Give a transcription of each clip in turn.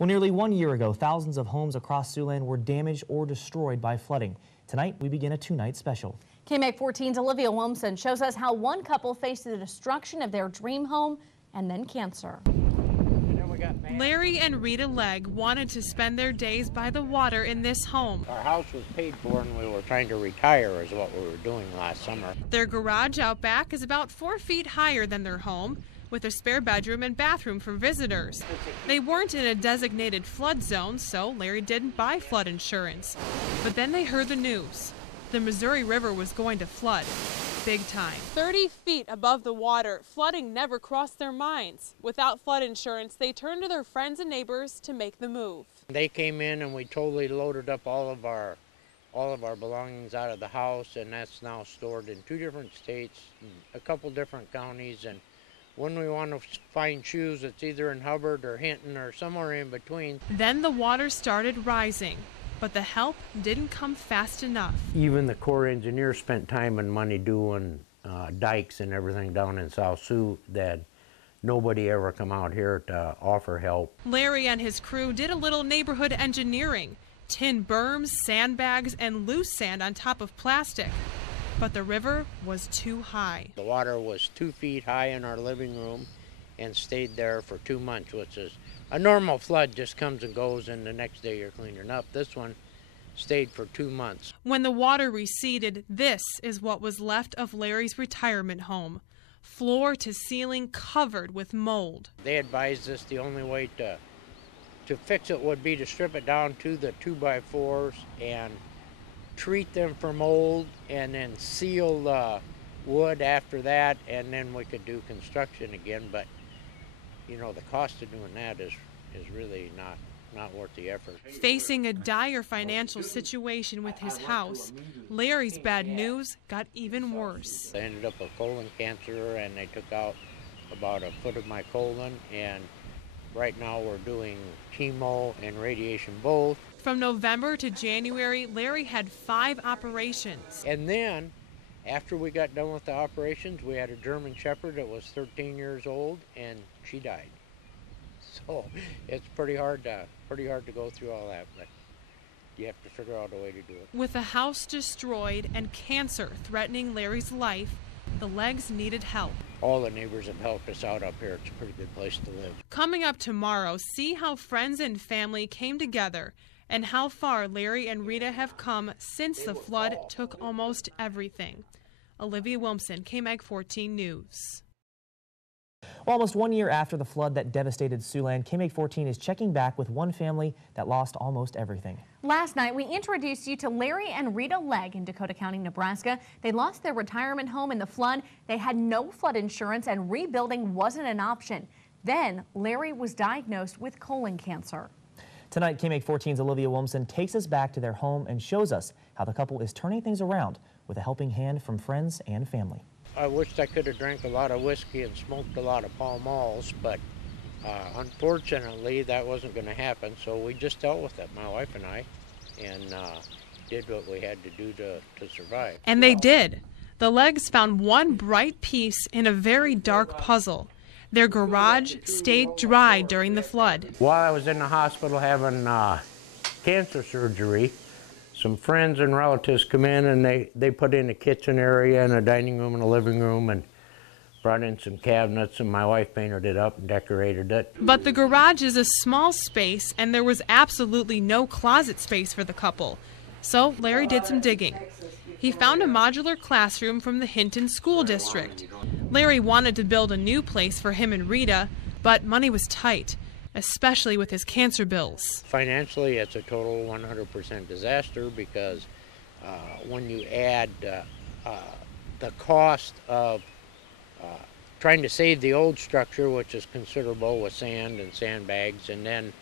Well, nearly 1 year ago, thousands of homes across Siouxland were damaged or destroyed by flooding. Tonight, we begin a two-night special. KMAC 14's Olivia Wilmson shows us how one couple faced the destruction of their dream home and then cancer. Larry and Rita Legg wanted to spend their days by the water in this home. Our house was paid for and we were trying to retire is what we were doing last summer. Their garage out back is about 4 feet higher than their home, with a spare bedroom and bathroom for visitors. They weren't in a designated flood zone, so Larry didn't buy flood insurance. But then they heard the news. The Missouri River was going to flood. Big time. 30 feet above the water, flooding never crossed their minds. Without flood insurance, they turned to their friends and neighbors to make the move. They came in and we totally loaded up all of our belongings out of the house, and that's now stored in 2 different states, a couple different counties, and when we want to find shoes, it's either in Hubbard or Hinton or somewhere in between. Then the water started rising, but the help didn't come fast enough. Even the Corps engineers spent time and money doing dikes and everything down in South Sioux that nobody ever come out here to offer help. Larry and his crew did a little neighborhood engineering, tin berms, sandbags, and loose sand on top of plastic. But the river was too high. The water was 2 feet high in our living room and stayed there for 2 months, which is a normal flood, just comes and goes and the next day you're cleaning up. This one stayed for 2 months. When the water receded, this is what was left of Larry's retirement home. Floor to ceiling covered with mold. They advised us the only way to fix it would be to strip it down to the 2x4s and treat them for mold and then seal the wood after that, and then we could do construction again. But you know, the cost of doing that is really not worth the effort. Facing a dire financial situation with his house, Larry's bad news got even worse. I ended up with colon cancer and they took out about 1 foot of my colon, and right now we're doing chemo and radiation both. From November to January, Larry had 5 operations. And then, after we got done with the operations, we had a German Shepherd that was 13 years old, and she died. So it's pretty hard to go through all that, but you have to figure out a way to do it. With the house destroyed and cancer threatening Larry's life, the Leggs needed help. All the neighbors have helped us out up here. It's a pretty good place to live. Coming up tomorrow, see how friends and family came together and how far Larry and Rita have come since the flood took almost everything. Olivia Wilmson, KMAC 14 News. Well, almost 1 year after the flood that devastated Siouxland, KMAC 14 is checking back with one family that lost almost everything. Last night, we introduced you to Larry and Rita Legg in Dakota County, Nebraska. They lost their retirement home in the flood. They had no flood insurance, and rebuilding wasn't an option. Then, Larry was diagnosed with colon cancer. Tonight, KMAC 14's Olivia Wilmson takes us back to their home and shows us how the couple is turning things around with a helping hand from friends and family. I wished I could have drank a lot of whiskey and smoked a lot of Pall Malls, but unfortunately that wasn't going to happen, so we just dealt with it, my wife and I, and did what we had to do to survive. And they did. The Leggs found one bright piece in a very dark puzzle. Their garage stayed dry during the flood. While I was in the hospital having cancer surgery, some friends and relatives come in and they put in a kitchen area and a dining room and a living room and brought in some cabinets, and my wife painted it up and decorated it. But the garage is a small space and there was absolutely no closet space for the couple. So Larry did some digging. He found a modular classroom from the Hinton School District. Larry wanted to build a new place for him and Rita, but money was tight, especially with his cancer bills. Financially, it's a total 100% disaster because when you add the cost of trying to save the old structure, which is considerable with sand and sandbags, and then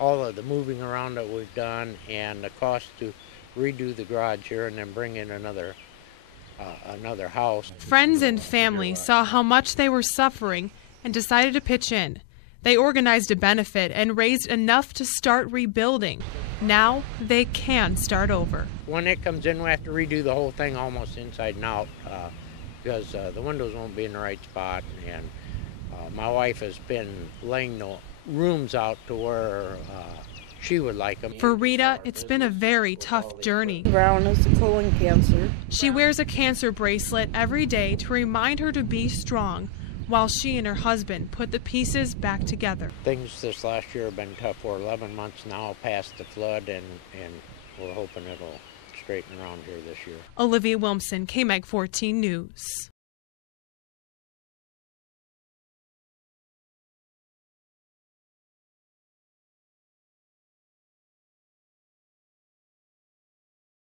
all of the moving around that we've done and the cost to redo the garage here and then bring in another house. Friends and family saw how much they were suffering and decided to pitch in. They organized a benefit and raised enough to start rebuilding. Now they can start over. When it comes in, we have to redo the whole thing almost inside and out because the windows won't be in the right spot. And my wife has been laying rooms out to where she would like them. For Rita, it's been a very tough journey. Brown is colon cancer. She wears a cancer bracelet every day to remind her to be strong, while she and her husband put the pieces back together. Things this last year have been tough. We're 11 months now past the flood, and we're hoping it'll straighten around here this year. Olivia Wilmson, KMEG 14 News.